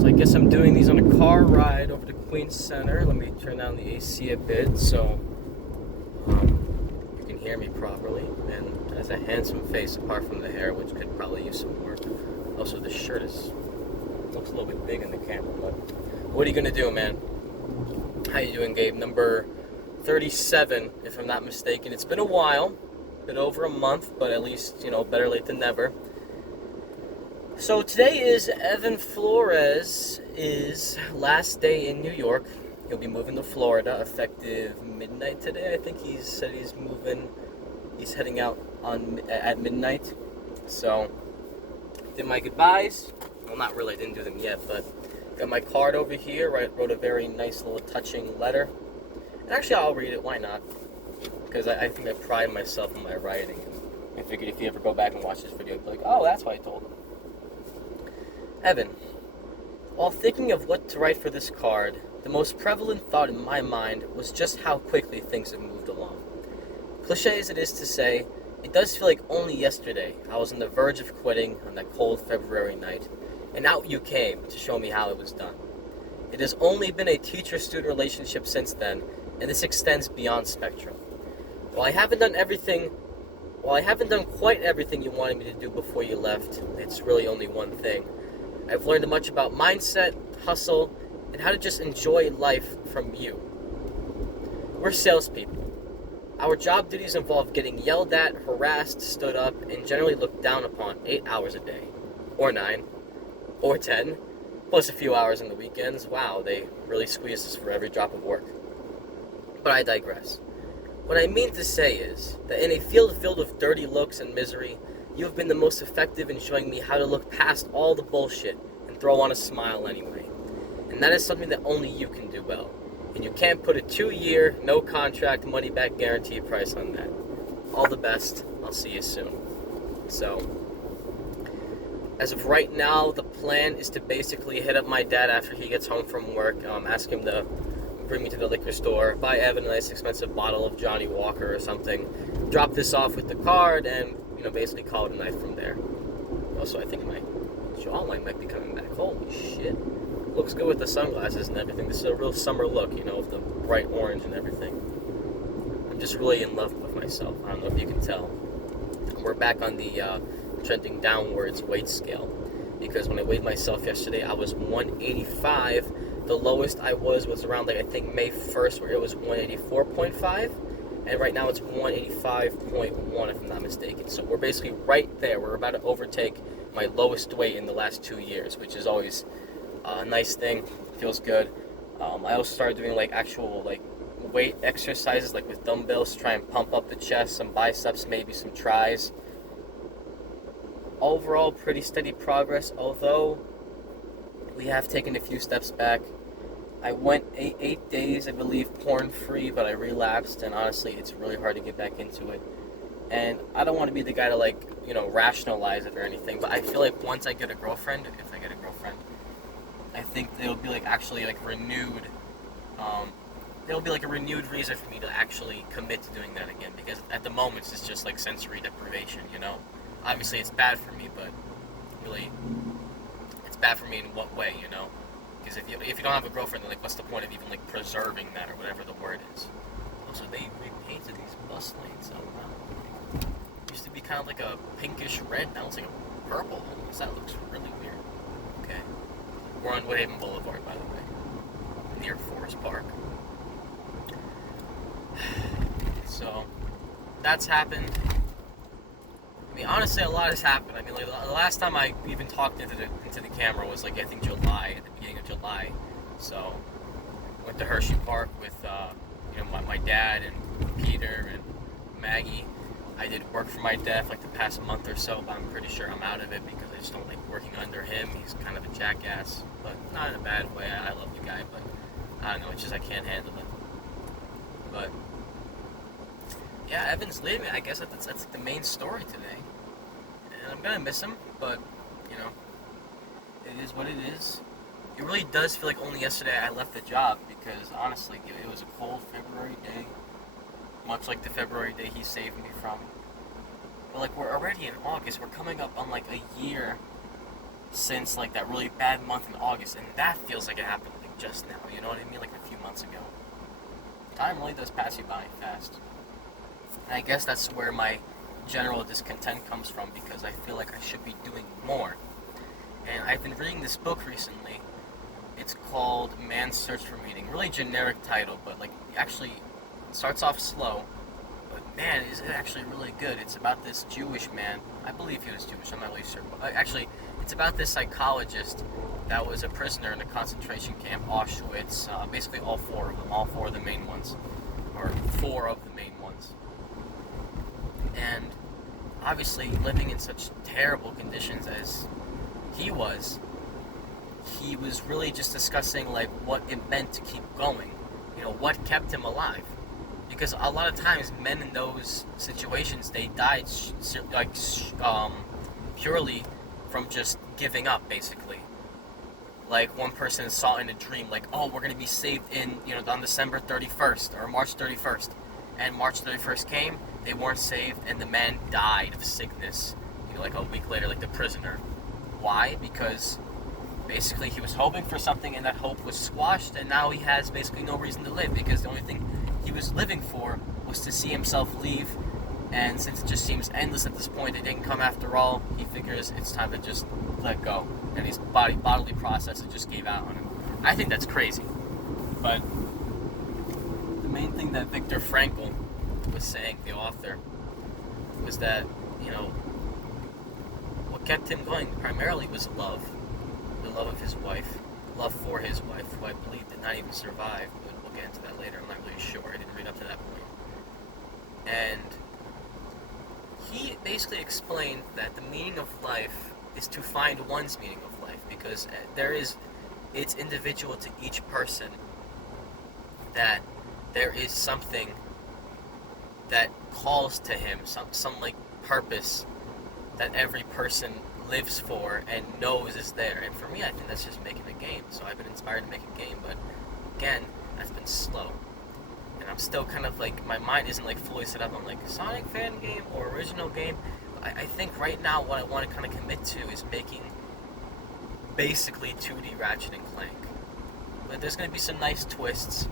So I guess I'm doing these on a car ride over to Queens Center. Let me turn down the AC a bit so you can hear me properly. And has a handsome face apart from the hair, which could probably use some work. Also, the shirt looks a little bit big in the camera, but what are you gonna do, man? How you doing, Gabe? Number 37, if I'm not mistaken. It's been a while, been over a month, but at least, better late than never. So today is Evan Flores' last day in New York. He'll be moving to Florida effective midnight today. I think he said he's heading out at midnight. So did my goodbyes. Well, not really, I didn't do them yet, but got my card over here. Wrote a very nice little touching letter. And actually, I'll read it. Why not? Because I think I pride myself in my writing. And I figured if you ever go back and watch this video, you'd be like, oh, that's why I told him. Evan, while thinking of what to write for this card, the most prevalent thought in my mind was just how quickly things have moved along. Cliché as it is to say, it does feel like only yesterday I was on the verge of quitting on that cold February night, and out you came to show me how it was done. It has only been a teacher-student relationship since then, and this extends beyond Spectrum. While I haven't done quite everything you wanted me to do before you left, it's really only one thing. I've learned much about mindset, hustle, and how to just enjoy life from you. We're salespeople. Our job duties involve getting yelled at, harassed, stood up, and generally looked down upon 8 hours a day. Or 9. Or 10. Plus a few hours on the weekends. Wow, they really squeeze us for every drop of work. But I digress. What I mean to say is that in a field filled with dirty looks and misery, you have been the most effective in showing me how to look past all the bullshit and throw on a smile anyway. And that is something that only you can do well. And you can't put a 2-year, no contract, money-back guarantee price on that. All the best. I'll see you soon. So, as of right now, the plan is to basically hit up my dad after he gets home from work, ask him to bring me to the liquor store, buy Evan a nice expensive bottle of Johnny Walker or something, drop this off with the card, and basically call it a night from there. Also, I think my jawline might be coming back. Holy shit. Looks good with the sunglasses and everything. This is a real summer look, with the bright orange and everything. I'm just really in love with myself. I don't know if you can tell. We're back on the trending downwards weight scale. Because when I weighed myself yesterday, I was 185. The lowest I was around, I think May 1st, where it was 184.5. And right now it's 185.1, if I'm not mistaken. So we're basically right there. We're about to overtake my lowest weight in the last 2 years, which is always a nice thing. Feels good. I also started doing actual weight exercises, with dumbbells, to try and pump up the chest, some biceps, maybe some tries. Overall, pretty steady progress, although we have taken a few steps back. I went 8 days, I believe, porn-free, but I relapsed, and honestly, it's really hard to get back into it. And I don't want to be the guy to, rationalize it or anything, but I feel like once I get a girlfriend, if I get a girlfriend, I think it'll be, actually, renewed, there'll be, a renewed reason for me to actually commit to doing that again, because at the moment, it's just, sensory deprivation, Obviously, it's bad for me, but really, it's bad for me in what way, Because if you don't have a girlfriend, then what's the point of even preserving that or whatever the word is? Also, they repainted these bus lanes. It used to be kind of a pinkish red. Now it's a purple. That looks really weird. Okay, we're on Woodhaven Boulevard, by the way, near Forest Park. So that's happened. I mean, honestly, a lot has happened. I mean, the last time I even talked into the camera was I think July, at the beginning of July. So, went to Hershey Park with my dad and Peter and Maggie. I did work for my dad for the past month or so, but I'm pretty sure I'm out of it because I just don't like working under him. He's kind of a jackass, but not in a bad way. I love the guy, but I don't know. It's just I can't handle it. But yeah, Evan's leaving. I guess that's the main story today. And I'm gonna miss him, but it is what it is. It really does feel like only yesterday I left the job because honestly, it was a cold February day, much like the February day he saved me from. But we're already in August. We're coming up on a year since like that really bad month in August, and that feels like it happened like just now. You know what I mean? Like a few months ago. Time really does pass you by fast. And I guess that's where my general discontent comes from, because I feel like I should be doing more. And I've been reading this book recently. It's called Man's Search for Meaning. Really generic title, but like actually it starts off slow. But man, is it actually really good. It's about this Jewish man. I believe he was Jewish. I'm not really sure. But actually, it's about this psychologist that was a prisoner in a concentration camp, Auschwitz. Basically, all four of the main ones, or four of the main ones. And obviously, living in such terrible conditions as he was really just discussing like what it meant to keep going. You know, what kept him alive. Because a lot of times, men in those situations, they died purely from just giving up, basically. Like one person saw in a dream, like, oh, we're gonna be saved on December 31st or March 31st, and March 31st came, they weren't saved, and the man died of sickness. Like a week later, like the prisoner. Why? Because basically he was hoping for something, and that hope was squashed, and now he has basically no reason to live, because the only thing he was living for was to see himself leave, and since it just seems endless at this point, it didn't come after all, he figures it's time to just let go, and his bodily processes just gave out on him. I think that's crazy, but the main thing that Viktor Frankl was saying, the author, was that, what kept him going primarily was love. The love of his wife, love for his wife, who I believe did not even survive, but we'll get into that later. I'm not really sure. I didn't read up to that point. And he basically explained that the meaning of life is to find one's meaning of life, because it's individual to each person, that there is something that calls to him, some like purpose that every person lives for and knows is there. And for me, I think that's just making a game. So I've been inspired to make a game, but again, that's been slow. And I'm still kind of like, my mind isn't like fully set up on like Sonic fan game or original game. I think right now what I want to kind of commit to is making basically 2D Ratchet and Clank. But there's going to be some nice twists.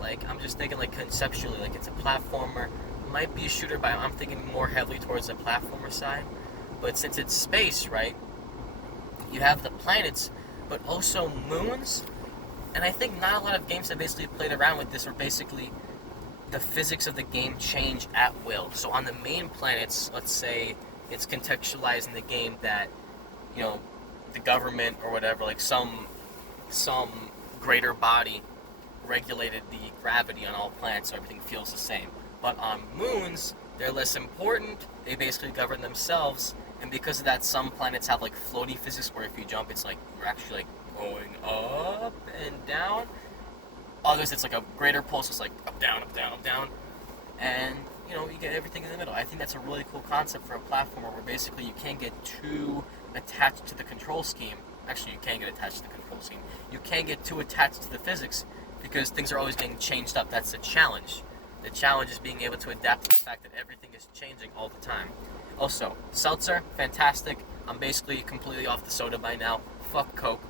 Like, I'm just thinking like conceptually, like it's a platformer. It might be a shooter, but I'm thinking more heavily towards the platformer side. But since it's space, right, you have the planets, but also moons. And I think not a lot of games have basically played around with this, or basically the physics of the game change at will. So on the main planets, let's say it's contextualized in the game that, the government or whatever, like some greater body regulated the gravity on all planets so everything feels the same. But on moons, they're less important. They basically govern themselves. And because of that, some planets have like floaty physics where if you jump, it's like you're actually like going up and down. Others, it's like a greater pulse. It's like up, down, up, down, up, down. And, you get everything in the middle. I think that's a really cool concept for a platformer where basically you can't get too attached to the control scheme. Actually, you can get attached to the control scheme. You can't get too attached to the physics because things are always getting changed up. That's the challenge. The challenge is being able to adapt to the fact that everything is changing all the time. Also, seltzer, fantastic. I'm basically completely off the soda by now. Fuck Coke.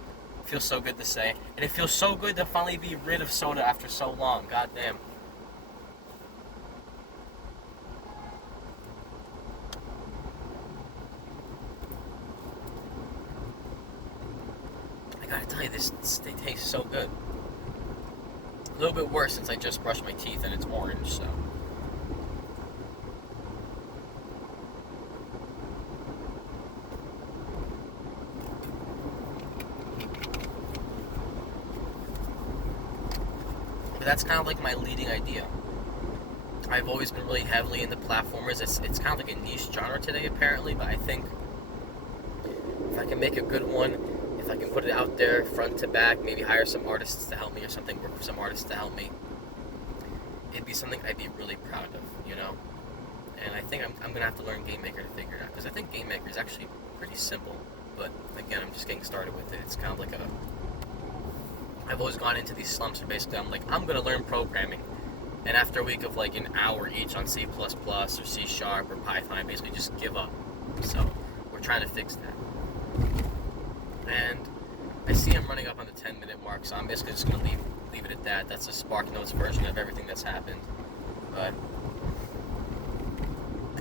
Feels so good to say. And it feels so good to finally be rid of soda after so long. God damn. I gotta tell you, they taste so good. A little bit worse since I just brushed my teeth and it's orange, so. But that's kind of like my leading idea. I've always been really heavily into platformers. It's kind of like a niche genre today, apparently, but I think if I can make a good one, if I can put it out there front to back, maybe hire some artists to help me or something, work with some artists to help me, it'd be something I'd be really proud of, And I think I'm going to have to learn GameMaker to figure it out, because I think GameMaker is actually pretty simple, but again, I'm just getting started with it. It's kind of like I've always gone into these slumps where basically I'm like, I'm going to learn programming. And after a week of like an hour each on C++ or C# or Python, I basically just give up. So we're trying to fix that. and I see I'm running up on the 10-minute mark, so I'm basically just gonna leave it at that. That's a Spark Notes version of everything that's happened. But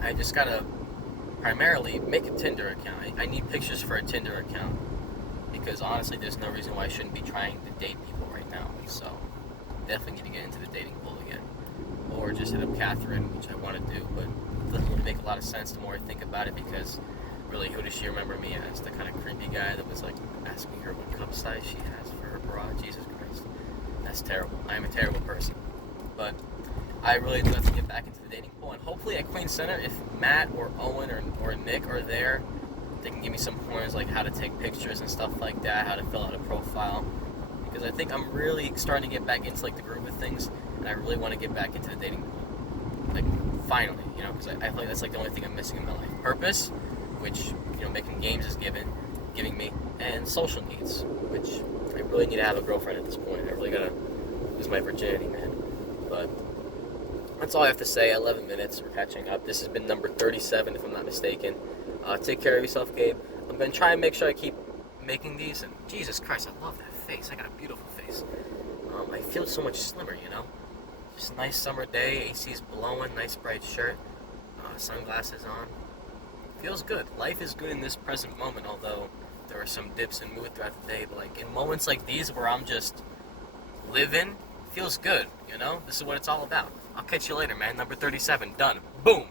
I just gotta primarily make a Tinder account. I need pictures for a Tinder account because honestly, there's no reason why I shouldn't be trying to date people right now. So definitely need to get into the dating pool again, or just hit up Catherine, which I want to do, but it doesn't really make a lot of sense the more I think about it because really, who does she remember me as? The kind of creepy guy that was like asking her what cup size she has for her bra? Jesus Christ, that's terrible. I am a terrible person, but I really do have to get back into the dating pool, and hopefully at Queen Center, if Matt or Owen or Nick are there, they can give me some pointers like how to take pictures and stuff like that, how to fill out a profile, because I think I'm really starting to get back into like the groove of things, and I really want to get back into the dating pool, like finally, because I feel like that's like the only thing I'm missing in my life. Purpose, which making games is giving me, and social needs, which I really need to have a girlfriend at this point. I really gotta lose my virginity, man. But that's all I have to say. 11 minutes. We're catching up. This has been number 37, if I'm not mistaken. Take care of yourself, Gabe. I'm going to try and make sure I keep making these. And Jesus Christ, I love that face. I got a beautiful face. I feel so much slimmer, Just a nice summer day. AC's blowing. Nice bright shirt. Sunglasses on. Feels good. Life is good in this present moment, although there are some dips in mood throughout the day. But like in moments like these where I'm just living, feels good, This is what it's all about. I'll catch you later, man. Number 37, done. Boom.